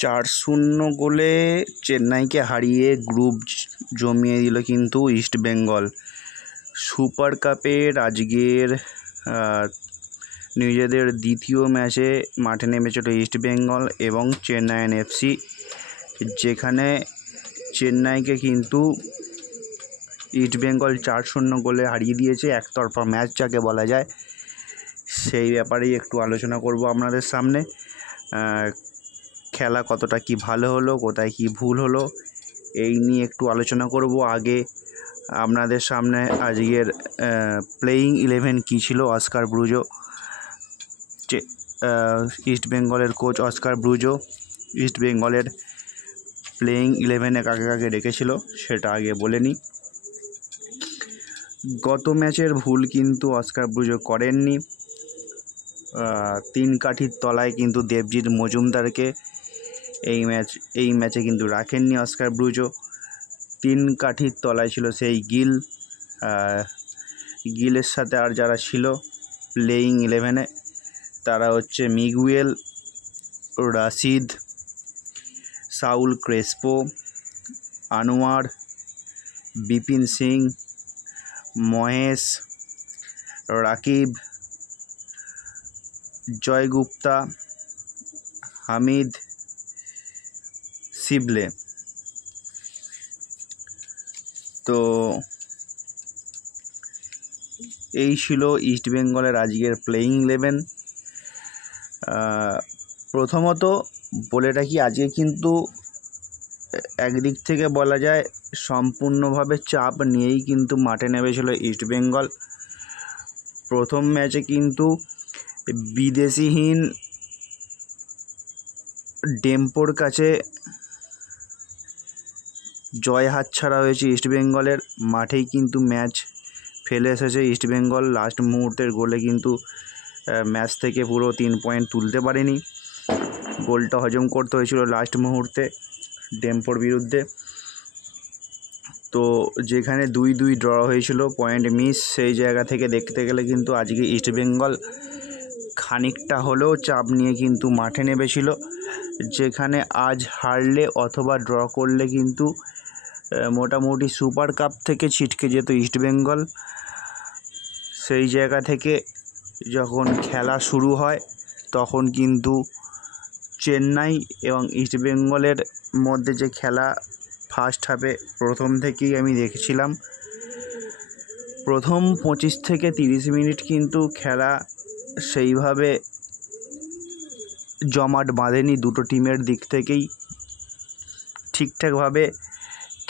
4-0 গোলে চেন্নাইকে হারিয়ে গ্রুপ জমিয়ে দিল কিন্তু ইস্টবেঙ্গল। সুপার কাপের আজকের নিজেদের দ্বিতীয় ম্যাচে মাঠে নেমেছিল ইস্টবেঙ্গল এবং চেন্নাইন এফসি, যেখানে চেন্নাইকে কিন্তু ইস্টবেঙ্গল 4-0 গোলে হারিয়ে দিয়েছে। একতরফা ম্যাচ যাকে বলা যায়, সেই ব্যাপারেই একটু আলোচনা করব আপনাদের সামনে। খেলা কতটা কি ভালো হলো, কোথায় কি ভুল হলো, এই নিয়ে একটু আলোচনা করব। আগে আপনাদের সামনে আজকের প্লেয়িং 11 কী ছিল। অস্কার ব্রুজো, ইস্টবেঙ্গলের কোচ অস্কার ব্রুজো ইস্টবেঙ্গলের প্লেয়িং 11-এ কাকে কাকে রেখেছিল সেটা আগে বলে নিই। গত ম্যাচের ভুল কিন্তু অস্কার ব্রুজো করেননি। 3 কাঠির তলায় কিন্তু দেবজিৎ মজুমদারকে এই ম্যাচে কিন্তু রাখেননি অস্কার ব্রুজো। 3 কাঠির তলায় ছিল সেই গিলের সাথে আর যারা ছিল প্লেয়িং 11-এ তারা হচ্ছে Miguel, Rashid, Saul Crespo, Anwar, Bipin Singh, Mahesh, Rakib, Joy Gupta, Hamid, শিবলে। তো এই ছিল ইস্টবেঙ্গলের আজকের প্লেয়িং 11। প্রথমত বলে রাখি, আজকে কিন্তু একদিক থেকে বলা যায় সম্পূর্ণভাবে চাপ নিয়েই কিন্তু মাঠে নেমেছিল ইস্টবেঙ্গল। প্রথম ম্যাচে কিন্তু বিদেশিহীন ডেম্পোর কাছে জয় হাতছাড়া হয়েছে ইস্টবেঙ্গলের। মাঠেই কিন্তু ম্যাচ ফেলে এসেছে ইস্টবেঙ্গল। লাস্ট মুহূর্তের গোলে কিন্তু ম্যাচ থেকে পুরো 3 পয়েন্ট তুলতে পারেনি। গোলটা হজম করতে হয়েছিল লাস্ট মুহূর্তে ডেম্পোর বিরুদ্ধে। তো যেখানে 2-2 ড্র হয়েছিল, পয়েন্ট মিস, সেই জায়গা থেকে দেখতে গেলে কিন্তু আজকে ইস্টবেঙ্গল খানিকটা হলেও চাপ নিয়ে কিন্তু মাঠে নেমেছিল। যেখানে আজ হারলে অথবা ড্র করলে কিন্তু মোটামুটি সুপার কাপ থেকে ছিটকে যেত ইস্টবেঙ্গল। সেই জায়গা থেকে যখন খেলা শুরু হয় তখন কিন্তু চেন্নাই এবং ইস্টবেঙ্গলের মধ্যে যে খেলা ফার্স্ট হাফে প্রথম থেকেই আমি দেখেছিলাম, প্রথম 25 থেকে 30 মিনিট কিন্তু খেলা সেইভাবে জমাট বাঁধেনি। দুটো টিমের দিক থেকেই ঠিকঠাকভাবে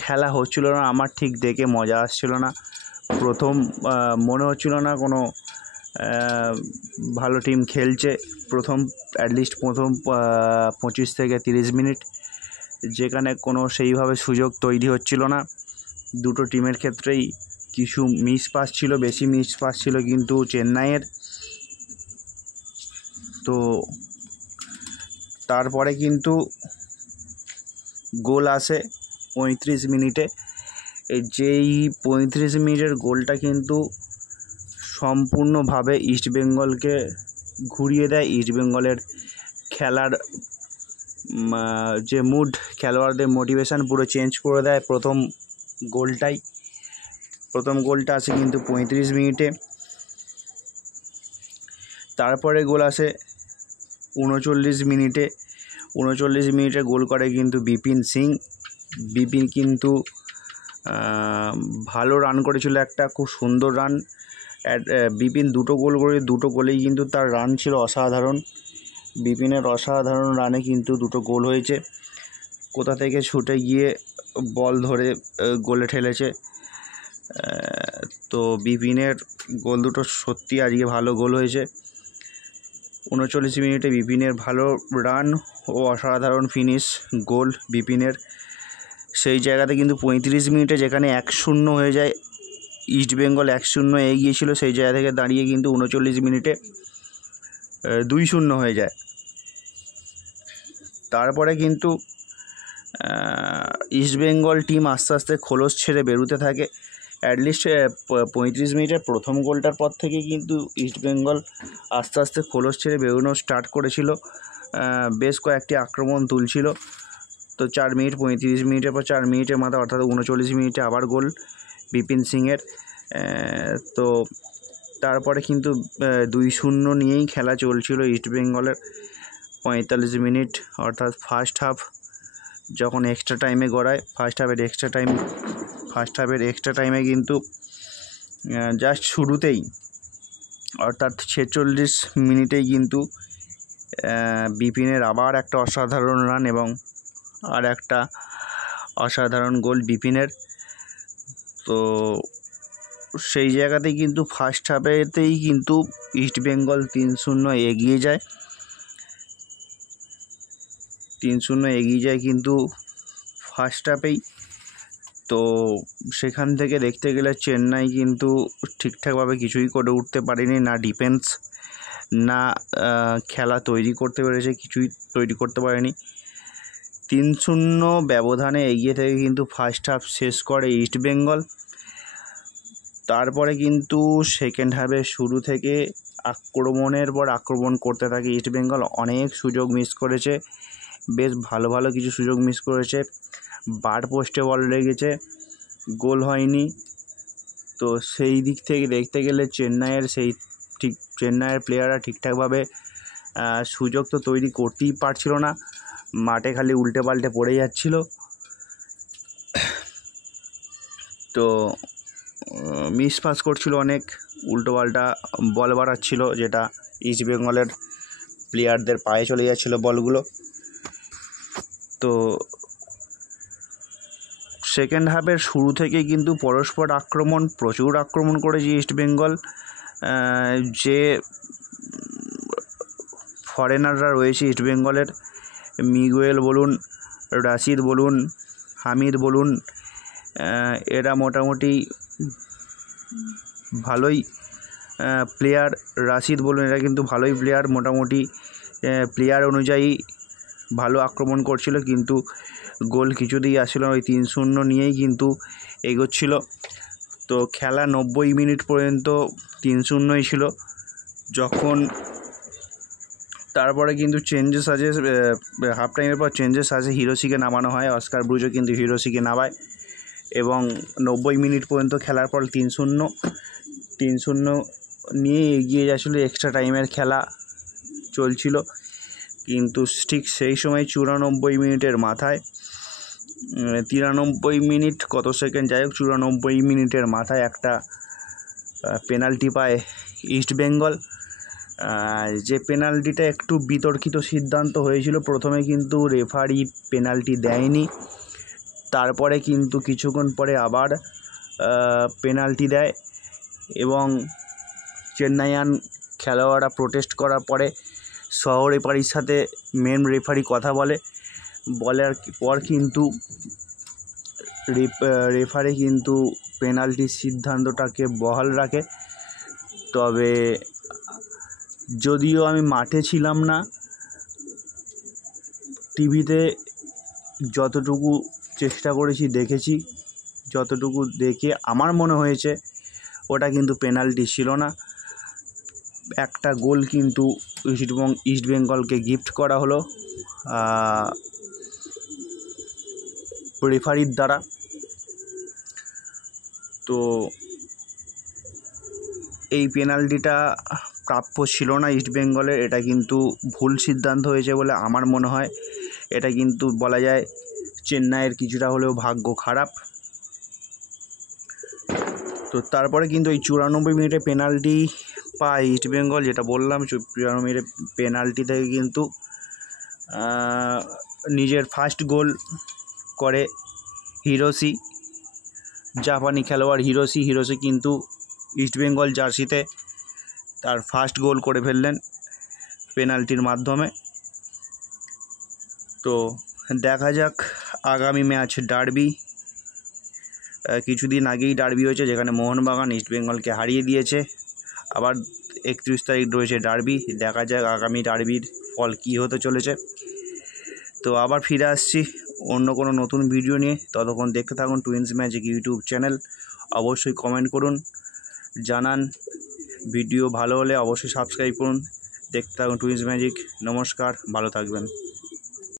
খেলা হচ্ছিল না। আমার ঠিক দেখে মজা আসছিল না। প্রথম মনে হচ্ছিল না কোনো ভালো টিম খেলছে প্রথম 25 থেকে 30 মিনিট, যেখানে কোনো সেইভাবে সুযোগ তৈরি হচ্ছিল না। দুটো টিমের ক্ষেত্রেই কিছু মিস পাস ছিল, বেশি মিস পাস ছিল কিন্তু চেন্নাইয়ের। তো তারপরে কিন্তু গোল আসে 35 মিনিটে। যেই 35 মিনিটের গোলটা কিন্তু সম্পূর্ণভাবে ইস্টবেঙ্গলকে ঘুরিয়ে দেয়। ইস্টবেঙ্গলের খেলার যে মুড, খেলোয়াড়দের মোটিভেশান পুরো চেঞ্জ করে দেয় প্রথম গোলটা আসে কিন্তু 35 মিনিটে। তারপরে গোল আসে 39 মিনিটে। 39 মিনিটে গোল করে কিন্তু বিপিন সিং। বিপিন কিন্তু ভালো রান করেছিল, একটা খুব সুন্দর রান। বিপিন দুটো গোল করে, দুটো গোলেই কিন্তু তার রান ছিল অসাধারণ। বিপিনের অসাধারণ রানে কিন্তু দুটো গোল হয়েছে। কোথা থেকে ছুটে গিয়ে বল ধরে গোলে ঠেলেছে। তো বিপিনের গোল দুটো সত্যি আজকে ভালো গোল হয়েছে। 39 মিনিটে বিপিনের ভালো রান ও অসাধারণ ফিনিশ গোল বিপিনের। সেই জায়গাতে কিন্তু 35 মিনিটে যেখানে 1-0 হয়ে যায়, ইস্টবেঙ্গল 1-0 এগিয়েছিল, সেই জায়গা থেকে দাঁড়িয়ে কিন্তু 39 মিনিটে 2-0 হয়ে যায়। তারপরে কিন্তু ইস্টবেঙ্গল টিম আস্তে আস্তে খোলস ছেড়ে বেরোতে থাকে। অ্যাটলিস্ট 35 মিনিটের প্রথম গোলটার পর থেকে কিন্তু ইস্টবেঙ্গল আস্তে আস্তে খোলস ছেড়ে বেরোনো স্টার্ট করেছিল। বেশ কয়েকটি আক্রমণ তুলছিল। তো 4 মিনিট 35 মিনিটের পর 4 মিনিটের মাথায় অর্থাৎ 39 মিনিটে আবার গোল বিপিন সিংয়ের। তো তারপরে কিন্তু 2-0 নিয়েই খেলা চলছিল ইস্টবেঙ্গলের 45 মিনিট, অর্থাৎ ফার্স্ট হাফ যখন এক্সট্রা টাইমে গড়ায়। ফার্স্ট হাফের এক্সট্রা টাইমে কিন্তু জাস্ট শুরুতেই অর্থাৎ 46 মিনিটেই কিন্তু বিপিনের আবার একটা অসাধারণ রান এবং আর একটা অসাধারণ গোল বিপিনের। তো সেই জায়গাতেই কিন্তু ফার্স্ট হাফেতেই কিন্তু ইস্টবেঙ্গল 3-0 এগিয়ে যায়। 3-0 এগিয়ে যায় কিন্তু ফার্স্ট হাফেই। তো সেখান থেকে দেখতে গেলে চেন্নাই কিন্তু ঠিকঠাকভাবে কিছুই করে উঠতে পারেনি, না ডিফেন্স না খেলা তৈরি করতে পেরেছে, কিছুই তৈরি করতে পারেনি। 3-0 ব্যবধানে এগিয়ে থেকে কিন্তু ফার্স্ট হাফ শেষ করে ইস্টবেঙ্গল। তারপরে কিন্তু সেকেন্ড হাফের শুরু থেকে আক্রমণের পর আক্রমণ করতে থাকে ইস্টবেঙ্গল। অনেক সুযোগ মিস করেছে, বেশ ভালো কিছু সুযোগ মিস করেছে। বার পোস্টে বল লেগেছে, গোল হয়নি। তো সেই দিক থেকে দেখতে গেলে চেন্নাইয়ের প্লেয়াররা ঠিকঠাকভাবে সুযোগ তো তৈরি করতেই পারছিল না, মাঠে খালি উল্টে পাল্টে পড়ে যাচ্ছিল। তো মিস পাস করছিল, অনেক উল্টোপাল্টা বল বাড়াচ্ছিল, যেটা ইস্টবেঙ্গলের প্লেয়ারদের পায়ে চলে যাচ্ছিল বলগুলো। তো সেকেন্ড হাফের শুরু থেকে কিন্তু প্রচুর আক্রমণ করেছে ইস্টবেঙ্গল। যে ফরেনাররা রয়েছে ইস্টবেঙ্গলের, মিগুয়েল বলুন, রাশিদ বলুন, হামিদ বলুন, এরা মোটামুটি ভালোই প্লেয়ার। রাশিদ বলুন, এরা কিন্তু ভালোই প্লেয়ার, মোটামুটি প্লেয়ার অনুযায়ী ভালো আক্রমণ করছিল, কিন্তু গোল কিছুতেই আসছিল না। ওই 3-0 নিয়েই কিন্তু এগোচ্ছিল। তো খেলা 90 মিনিট পর্যন্ত 3-0 ছিল। যখন তারপরে কিন্তু চেঞ্জেস আছে, হাফ টাইমের পর চেঞ্জেস আছে, হিরোসিকে নামানো হয়। অস্কার ব্রুজো কিন্তু হিরোসিকে নামায় এবং 90 মিনিট পর্যন্ত খেলার পর 3-0 নিয়ে এগিয়ে যাচ্ছিল। এক্সট্রা টাইমের খেলা চলছিল, কিন্তু ঠিক সেই সময় 94 মিনিটের মাথায় 93 মিনিট কত সেকেন্ড, যাই হোক 94 মিনিটের মাথায় একটা পেনাল্টি পায় ইস্টবেঙ্গল। যে পেনাল্টিটা একটু বিতর্কিত সিদ্ধান্ত হয়েছিল। প্রথমে কিন্তু রেফারি পেনাল্টি দেয়নি, তারপরে কিন্তু কিছুক্ষণ পরে আবার পেনাল্টি দেয় এবং চেন্নাইয়ান খেলোয়াড়রা প্রোটেস্ট করার পরে সহ রেফারির সাথে মেন রেফারি কথা বলার পর কিন্তু রেফারি কিন্তু পেনাল্টির সিদ্ধান্তটাকে বহাল রাখে। তবে যদিও আমি মাঠে ছিলাম না, টিভিতে যতটুকু চেষ্টা করেছি দেখেছি, যতটুকু দেখে আমার মনে হয়েছে ওটা কিন্তু পেনাল্টি ছিল না। একটা গোল কিন্তু ইস্টবেঙ্গলকে গিফট করা হলো রেফারির দ্বারা। তো এই পেনাল্টিটা প্রাপ্য ছিল না ইস্টবেঙ্গলের, এটা কিন্তু ভুল সিদ্ধান্ত হয়েছে বলে আমার মনে হয়। এটা কিন্তু বলা যায় চেন্নাইয়ের কিছুটা হলেও ভাগ্য খারাপ। তো তারপরে কিন্তু এই 94 মিনিটে পেনাল্টি পায় ইস্টবেঙ্গল, যেটা বললাম 94 মিনিটে পেনাল্টি থেকে কিন্তু নিজের ফার্স্ট গোল করে হিরোসি, জাপানি খেলোয়াড় হিরোসি কিন্তু ইস্টবেঙ্গল জার্সিতে তার ফার্স্ট গোল করে ফেললেন পেনাল্টির মাধ্যমে। তো দেখা যাক আগামী ম্যাচ ডার্বি, কিছুদিন আগেই ডার্বি হয়েছে যেখানে মোহনবাগান ইস্টবেঙ্গলকে হারিয়ে দিয়েছে। আবার 31 তারিখ রয়েছে ডার্বি, দেখা যাক আগামী ডার্বির ফল কী হতে চলেছে। তো আবার ফিরে আসছি অন্য কোনো নতুন ভিডিও নিয়ে। ততক্ষণ দেখতে থাকুন টুইন্স ম্যাজিক ইউটিউব চ্যানেল। অবশ্যই কমেন্ট করুন, জানান ভিডিও ভালো হলে অবশ্যই সাবস্ক্রাইব করুন। দেখতে থাকুন টুইন্স ম্যাজিক। নমস্কার, ভালো থাকবেন।